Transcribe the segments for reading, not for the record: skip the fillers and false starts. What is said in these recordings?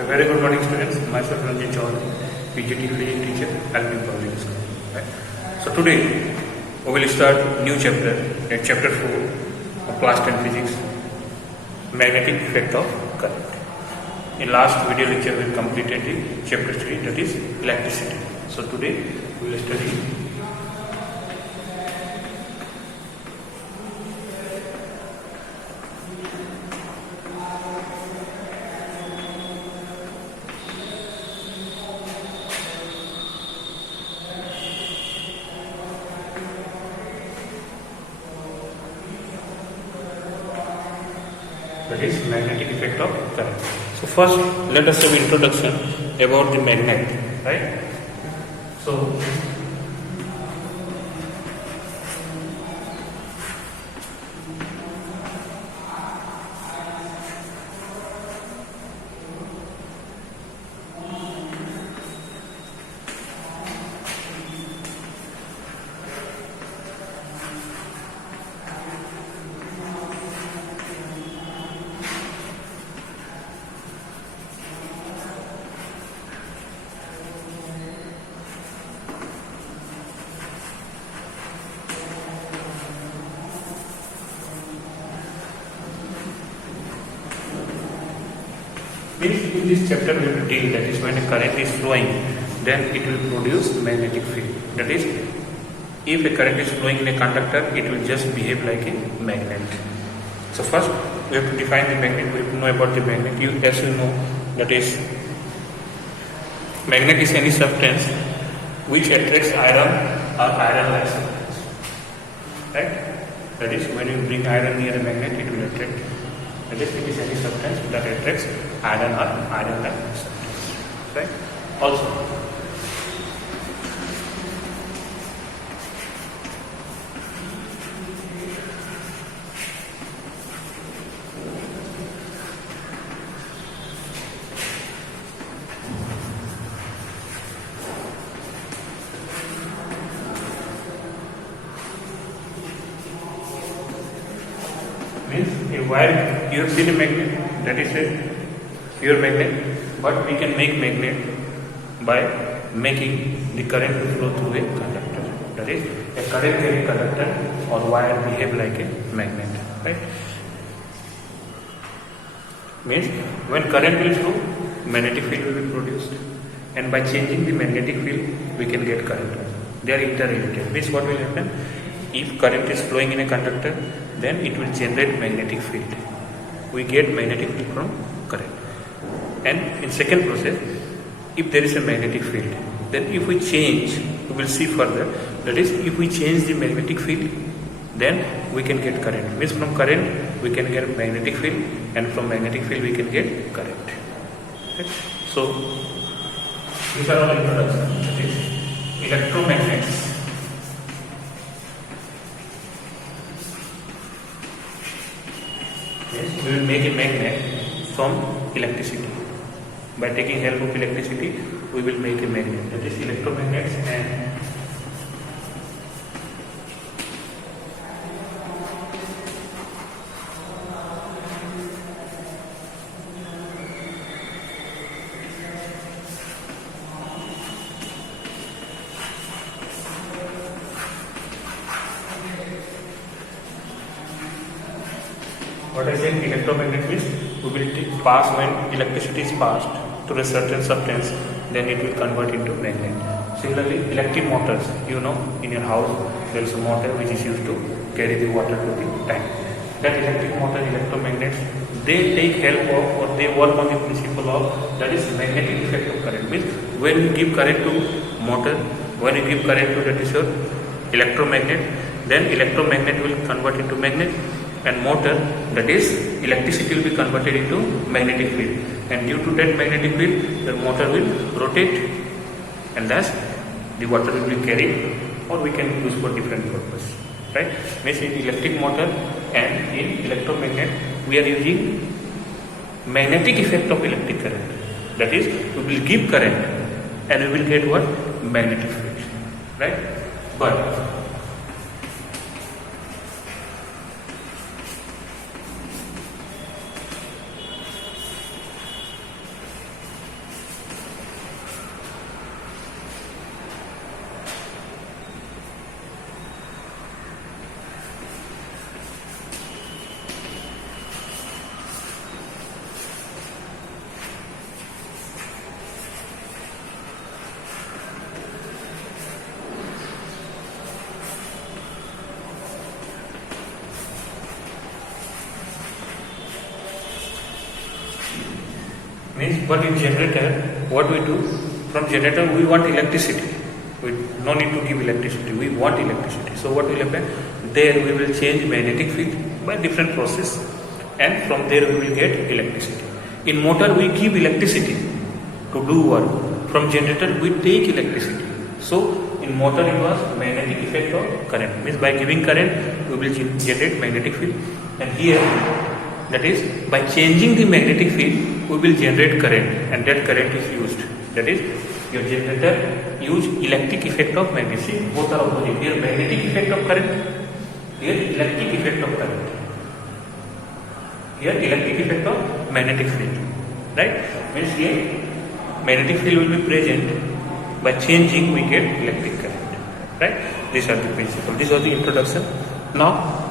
A very good morning, students. Myself Ranjit Chaudhary, PGT physics teacher. I'll be covering this class. Right? So today we will start new chapter, chapter 4 of class 10 physics, magnetic effect of current. In last video lecture we completed the chapter 3, that is electricity. So today we will study that is magnetic effect of current. So first let us have introduction about the magnet, right? So in this chapter we will deal, that is when a current is flowing, then it will produce magnetic field. That is, if a current is flowing in a conductor, it will just behave like a magnet. So first we have to define the magnet. We have to know about the magnet. As you know, that is, magnet is any substance which attracts iron or iron-like substance. Right? That is, when you bring iron near a magnet, it will attract. That is, it is any substance that attracts iron or iron-like substance. Right? Also, means a wire, you have seen a magnet, that is a pure magnet, but we can make magnet by making the current to flow through a conductor. That is, a current carrying conductor or wire behave like a magnet. Right? Means when current will flow, magnetic field will be produced, and by changing the magnetic field, we can get current. They are interrelated. Means what will happen? If current is flowing in a conductor, then it will generate magnetic field. We get magnetic field from current. And in second process, if there is a magnetic field, then if we change, we will see further, that is, if we change the magnetic field, then we can get current. Means from current we can get magnetic field, and from magnetic field we can get current. Okay? So these are all introductions. That is electromagnets. Yes, we will make a magnet from electricity. By taking help of electricity, we will make a magnet. That is electromagnets. And what I said, electromagnet means we will pass when electricity is passed to a certain substance, then it will convert into magnet. Similarly, electric motors, you know, in your house there is a motor which is used to carry the water to the tank. That electric motor, electromagnets, they take help of, or they work on the principle of, that is magnetic effect of current. Means when you give current to motor, when you give current to, that is your electromagnet, then electromagnet will convert into magnet, and motor, that is electricity, will be converted into magnetic field, and due to that magnetic field the motor will rotate, and thus the water will be carried, or we can use for different purpose. Right? Means in electric motor and in electromagnet we are using magnetic effect of electric current. That is, we will give current and we will get what? Magnetic field. Right? But Means, but in generator, what we do, from generator we want electricity. We no need to give electricity. We want electricity. So what will happen? There we will change magnetic field by different process, and from there we will get electricity. In motor we give electricity to do work. From generator we take electricity. So in motor it was magnetic effect of current. Means by giving current we will generate magnetic field, and here, that is, by changing the magnetic field we will generate current, and that current is used. That is, your generator use electric effect of magnetic. Both are opposite. Here magnetic effect of current, here electric effect of current. Here electric effect of magnetic field. Right? Means here magnetic field will be present. By changing we get electric current. Right? These are the principles. This was the introduction. Now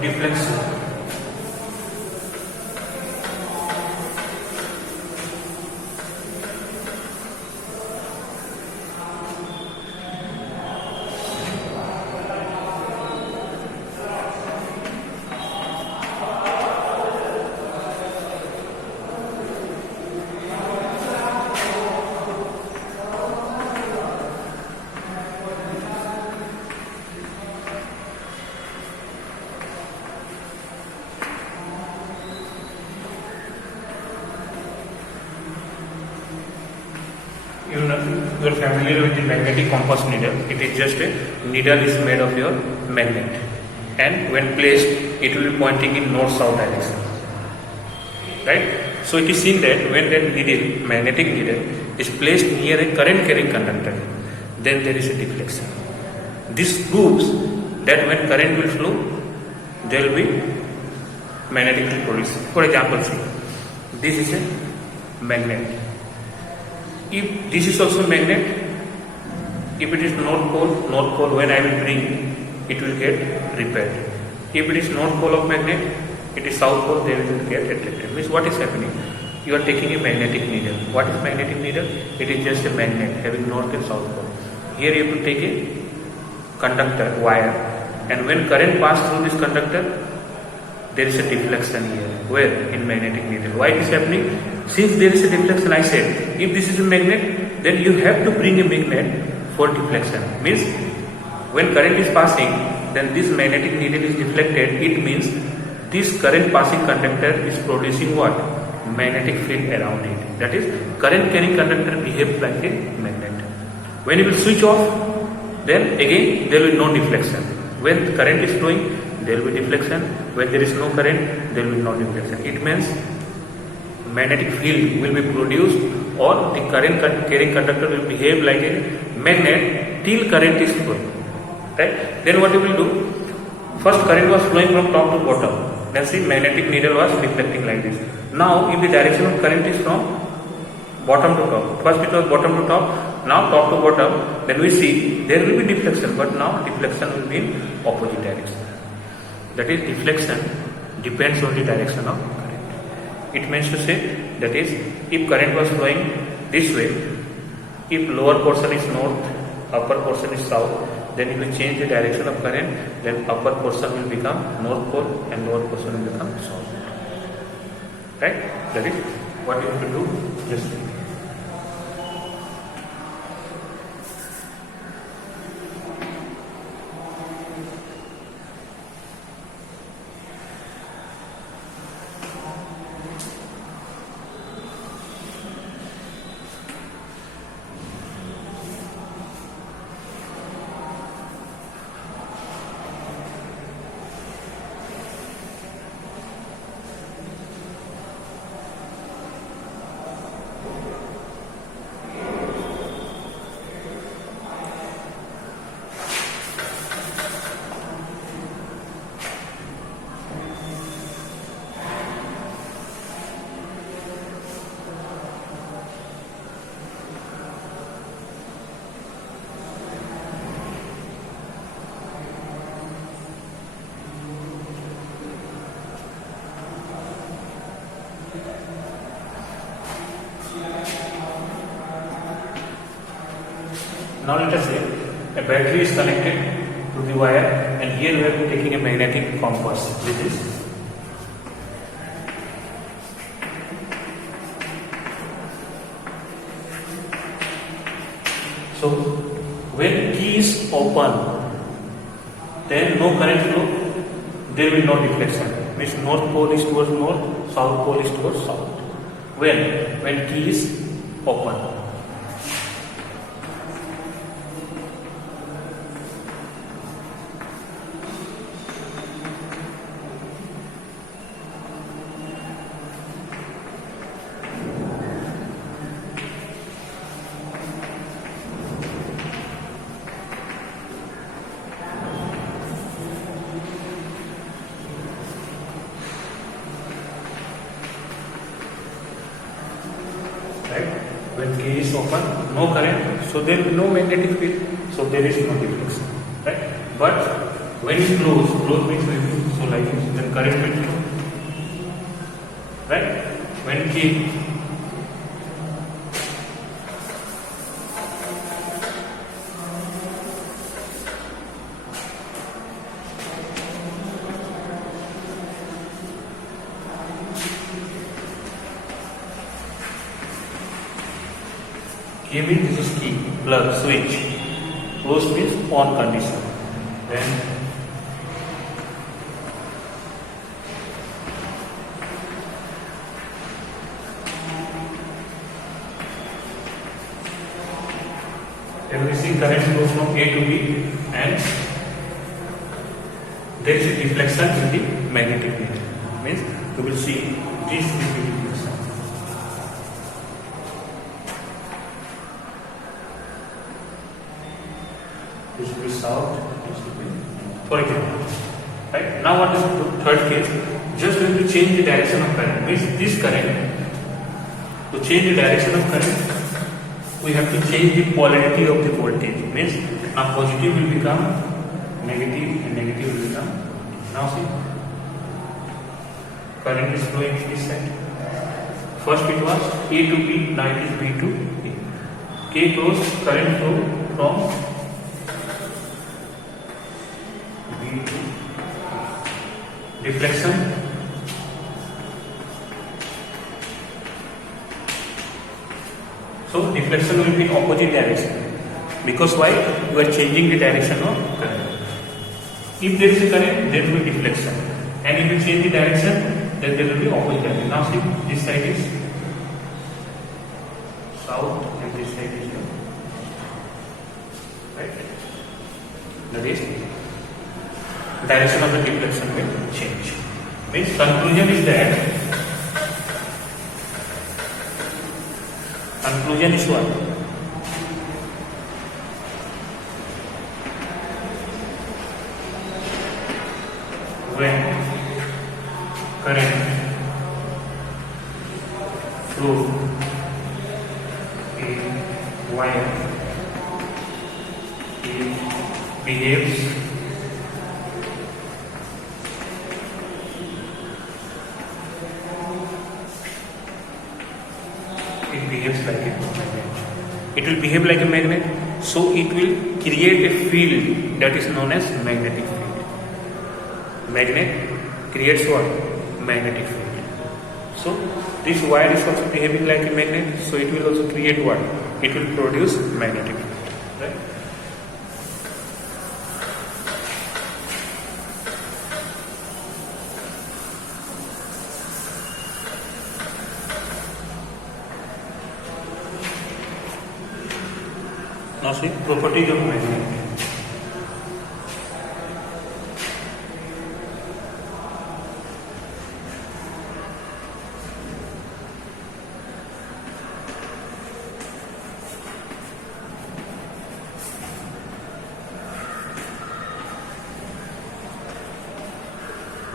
deflection. You are familiar with the magnetic compass needle. It is just a needle is made of your magnet, and when placed it will be pointing in north-south direction. Right? So it is seen that when that needle, magnetic needle, is placed near a current carrying conductor, then there is a deflection. This proves that when current will flow, there will be magnetic field produced. For example, see, this is a magnet. If this is also magnet, if it is north pole, when I will bring, it will get repelled. If it is north pole of magnet, it is south pole, they will get attracted. Means what is happening? You are taking a magnetic needle. What is magnetic needle? It is just a magnet having north and south pole. Here you have to take a conductor, wire, and when current passes through this conductor, there is a deflection here. Where? In magnetic needle. Why it is happening? Since there is a deflection, I said, if this is a magnet, then you have to bring a magnet for deflection. Means, when current is passing, then this magnetic needle is deflected. It means this current passing conductor is producing what? Magnetic field around it. That is, current carrying conductor behaves like a magnet. When you will switch off, then again there will be no deflection. When current is flowing, there will be deflection. When there is no current, there will be no deflection. It means magnetic field will be produced, or the current carrying conductor will behave like a magnet till current is flowing. Right? Then what you will do? First current was flowing from top to bottom. Then see, magnetic needle was deflecting like this. Now if the direction of current is from bottom to top, first it was bottom to top, now top to bottom, then we see there will be deflection, but now deflection will be in opposite direction. That is, deflection depends on the direction of current. It means to say, that is, if current was flowing this way, if lower portion is north, upper portion is south, then if you change the direction of current, then upper portion will become north pole and lower portion will become south pole. Right? That is what you have to do. Just now let us say a battery is connected to the wire, and here we are taking a magnetic compass. This is so when key is open, then no current flow, there will be no deflection. Means north pole is towards north, south pole is towards south. When key is open. When key is open, no current, so there will be no magnetic field, so there is no deflection, right? But when it close means so like this, then current will flow, right? When key key means this is key, plug, switch. Close means on condition. Then we see current goes from A to B, and there is a deflection in the magnetic field. Means you will see this is the deflection. This will be south, this will be, for example. Right? Now what is the third case? Just when we change the direction of current, means this current, to change the direction of current, we have to change the polarity of the voltage. Means now positive will become negative and negative will become positive. Now see, current is flowing this side. First it was A to B, now it is B to A. K close, current flow from B to deflection. So deflection will be in opposite direction. Because why? You are changing the direction of current. If there is a current, there will be deflection. And if you change the direction, then there will be opposite direction. Now see, this side is south and this side is north. Right? That is, direction of the deflection will change. Means conclusion is that conclusion is what? When current flow in wire, it behaves like a magnet. It will behave like a magnet, so it will create a field that is known as magnetic field. Magnet creates what? Magnetic field. So this wire is also behaving like a magnet, so it will also create what? It will produce magnetic field. Right? Now see, properties of magnet.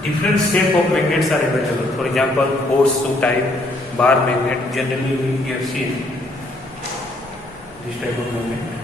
Different shape of magnets are available. For example, horseshoe type, bar magnet. Generally, we have seen this type of magnet.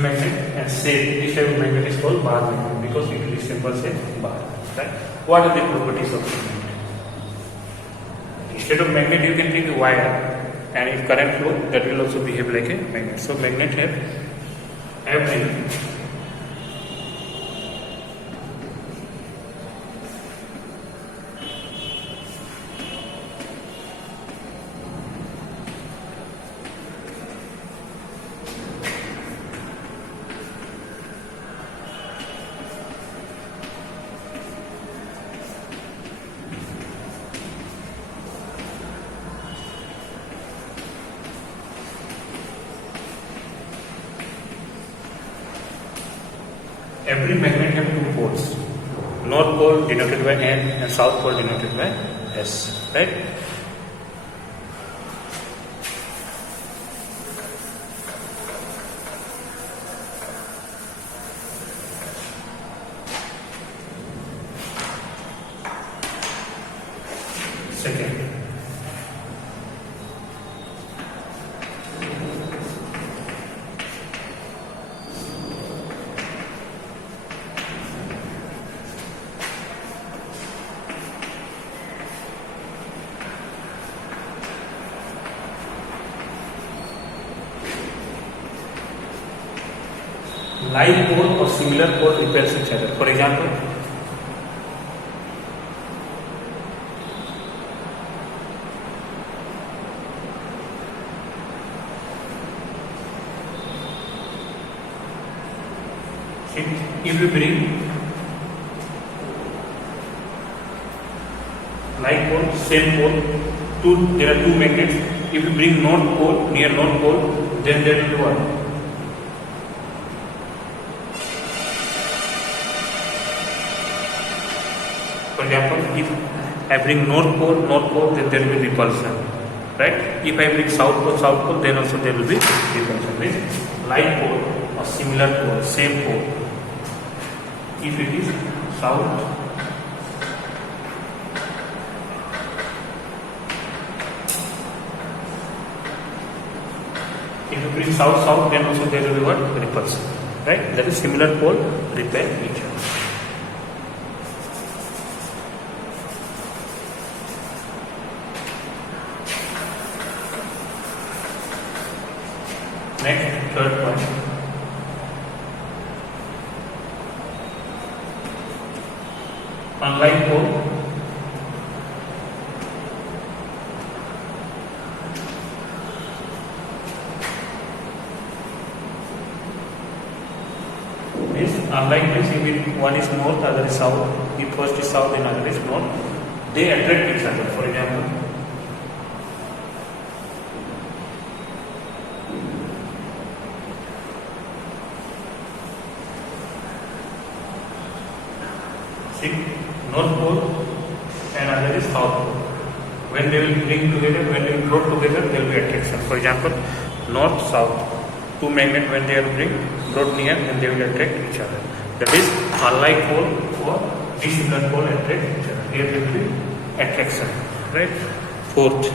magnet, and shape, this type of magnet is called bar magnet because it resembles a bar. Right? What are the properties of magnet? Instead of magnet, you can take a wire, and if current flow, that will also behave like a magnet. So magnet have every every magnet have two poles. North pole denoted by N and south pole denoted by S. Right? Second, like pole or similar pole repels each other. For example, if you bring like pole, same pole, there are two magnets. If you bring north pole near north pole, then there will be what? For example, if I bring north pole, then there will be repulsion, right? If I bring south pole, then also there will be repulsion. Means like pole or similar pole, same pole. If it is south, if you bring south, then also there will be what? Repulsion, right? That is similar pole repel each other. Next, third point. Unlike pole, unlike this, if one is north, other is south, if first is south and other is north, they attract each other. For example, see, north pole and other is south pole. When they will bring together, when they will float together, there will be attraction. For example, north, south, two magnets when they are brought near, then they will attract each other. That is, unlike pole or dissimilar pole attract each other. Here will be attraction, right? Fourth,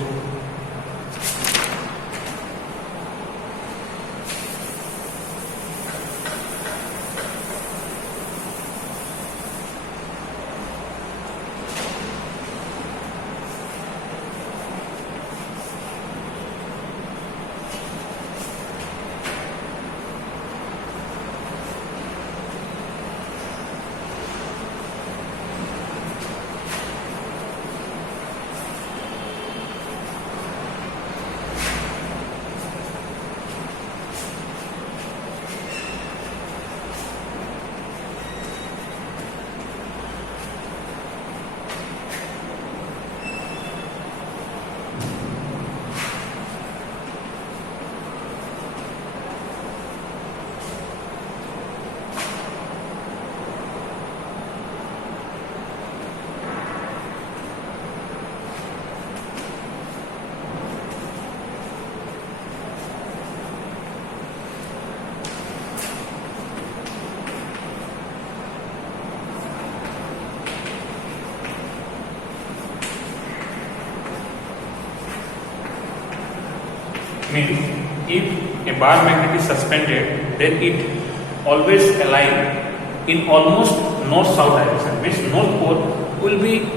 means if a bar magnet is suspended, then it always align in almost north-south direction. Means north pole will be,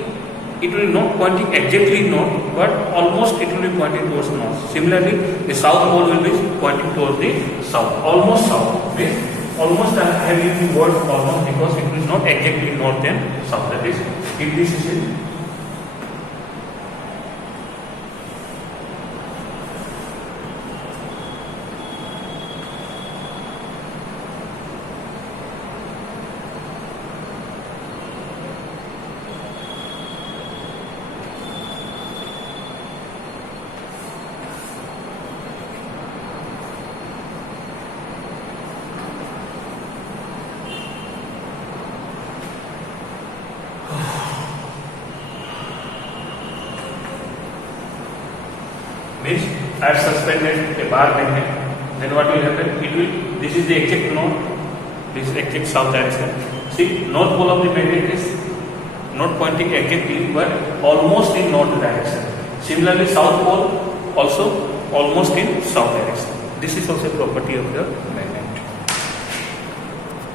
it will not pointing exactly north, but almost it will be pointing towards north. Similarly, the south pole will be pointing towards the south, almost south. Means almost I have used the word almost because it is not exactly north and south. That is, if this is it. Means I have suspended a bar magnet, then what will happen? It will, this is the exact north, this is exact south direction. See, north pole of the magnet is not pointing exactly but almost in north direction. Similarly, south pole also almost in south direction. This is also a property of the magnet.